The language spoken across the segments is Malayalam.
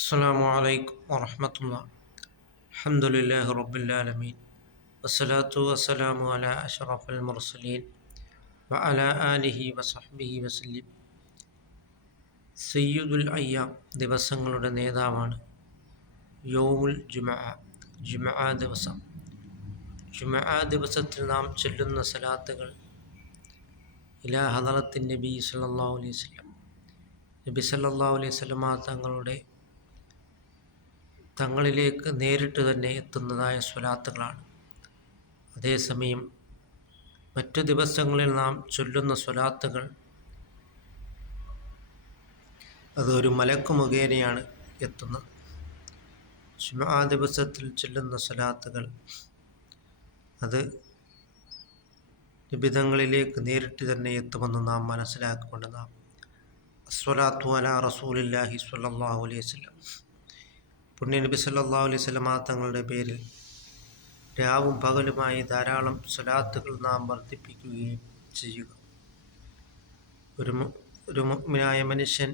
അസ്സലാമു അലൈക്കും വറഹ്മത്തുള്ളാഹി. അൽഹംദുലില്ലാഹി റബ്ബിൽ ആലമീൻ വസ്സലാത്തു വസ്സലാമു അലാ അഷ്റഫിൽ മുർസലീൻ വഅലാ ആലിഹി വസഹ്ബിഹി വസല്ലം. സയ്യിദുൽ അയ്യാം, ദിവസങ്ങളുടെ നേതാവാണ്. യൗമുൽ ജുമുഅ, ജുമുഅ ദിവസം. ജുമുഅ ദിവസത്തിൽ നാം ചൊല്ലുന്ന സലാത്തുകൾ ഇലാ ഹദറത്തിൻ നബി സല്ലല്ലാഹു അലൈഹി വസല്ലം, നബി സല്ലല്ലാഹു അലൈഹി വസല്ലമ തങ്ങളിലേക്ക് നേരിട്ട് തന്നെ എത്തുന്നതായ സ്വലാത്തുകളാണ്. അതേസമയം മറ്റു ദിവസങ്ങളിൽ നാം ചൊല്ലുന്ന സ്വലാത്തുകൾ അതൊരു മലക്ക് മുഖേനയാണ് എത്തുന്നത്. ജുമുഅ ദിവസത്തിൽ ചൊല്ലുന്ന സ്വലാത്തുകൾ അത് നിബിധങ്ങളിലേക്ക് നേരിട്ട് തന്നെ എത്തുമെന്ന് നാം മനസ്സിലാക്കിക്കൊണ്ട് നാം അസ്സലാത്തു അലാ റസൂലില്ലാഹി സ്വല്ലല്ലാഹു അലൈഹി വസല്ലം, പുണ്യ നബി സല്ലല്ലാഹു അലൈഹി വസല്ലമ തങ്ങളുടെ പേരിൽ രാവും പകലുമായി ധാരാളം സ്വലാത്തുകൾ നാം വർദ്ധിപ്പിക്കുകയും ചെയ്യുക. ഒരു മുഅ്മിനായ മനുഷ്യൻ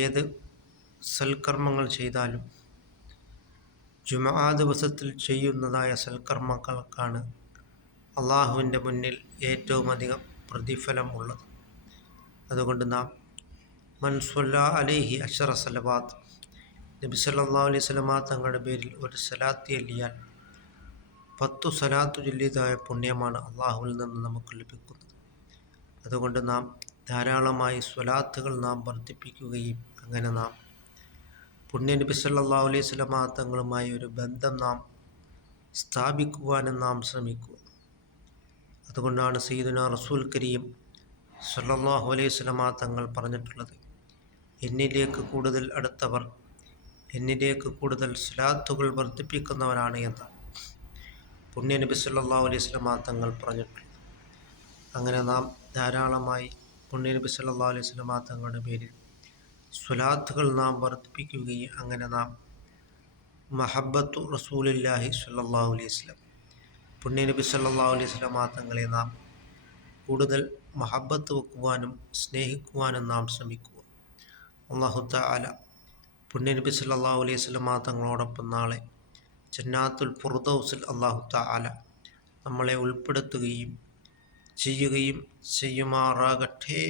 ഏത് സൽക്കർമ്മങ്ങൾ ചെയ്താലും ജുമുഅ ദിവസത്തിൽ ചെയ്യുന്നതായ സൽക്കർമ്മങ്ങൾക്കാണ് അള്ളാഹുവിൻ്റെ മുന്നിൽ ഏറ്റവും അധികം പ്രതിഫലം ഉള്ളത്. അതുകൊണ്ട് നാം മൻ സ്വല്ലാ അലൈഹി അശ്റ സലവാത്ത്, നബി സല്ലല്ലാഹു അലൈഹി വസല്ലമ തങ്ങളുടെ പേരിൽ ഒരു സലാത്ത് ചൊല്ലിയാൽ 10 സലാത്ത് ചൊല്ലിയതായ പുണ്യമാണ് അള്ളാഹുവിൽ നിന്ന് നമുക്ക് ലഭിക്കുന്നത്. അതുകൊണ്ട് നാം ധാരാളമായി സ്വലാത്തുകൾ നാം വർദ്ധിപ്പിക്കുകയും അങ്ങനെ നാം പുണ്യ നബി സല്ലല്ലാഹു അലൈഹി വസല്ലമ തങ്ങളുമായി ഒരു ബന്ധം നാം സ്ഥാപിക്കുവാനും നാം ശ്രമിക്കുക. അതുകൊണ്ടാണ് സയ്യിദുനാ റസൂൽ കരീം സല്ലല്ലാഹു അലൈഹി വസല്ലമ തങ്ങൾ പറഞ്ഞിട്ടുള്ളത്, എന്നിലേക്ക് കൂടുതൽ അടുത്തവർ എന്നിലേക്ക് കൂടുതൽ സ്വലാത്തുകൾ വർദ്ധിപ്പിക്കുന്നവരാണ് എന്നാണ് പുണ്യ നബി സല്ലല്ലാഹു അലൈഹി വസല്ലമ തങ്ങൾ പറഞ്ഞിട്ടുള്ളത്. അങ്ങനെ നാം ധാരാളമായി പുണ്യ നബി സല്ലല്ലാഹു അലൈഹി വസല്ലമ തങ്ങളുടെ പേരിൽ സ്വലാത്തുകൾ നാം വർദ്ധിപ്പിക്കുകയും അങ്ങനെ നാം മഹബ്ബത്തു റസൂലില്ലാഹി സ്വല്ലല്ലാഹു അലൈഹി വസല്ലം, പുണ്യ നബി സല്ലല്ലാഹു അലൈഹി വസല്ലമ തങ്ങളെ നാം കൂടുതൽ മഹബ്ബത്ത് വെക്കുവാനും സ്നേഹിക്കുവാനും നാം ശ്രമിക്കുക. അല്ലാഹു തആല പുണ്യ നബി സല്ലല്ലാഹു അലൈഹി വസല്ലമ തങ്ങളോടൊപ്പം നാളെ ജന്നാത്തുൽ ഫിർദൗസിൽ അല്ലാഹു തആല നമ്മളെ ഉൾപ്പെടുത്തുകയും ചെയ്യുമാറാകട്ടെ.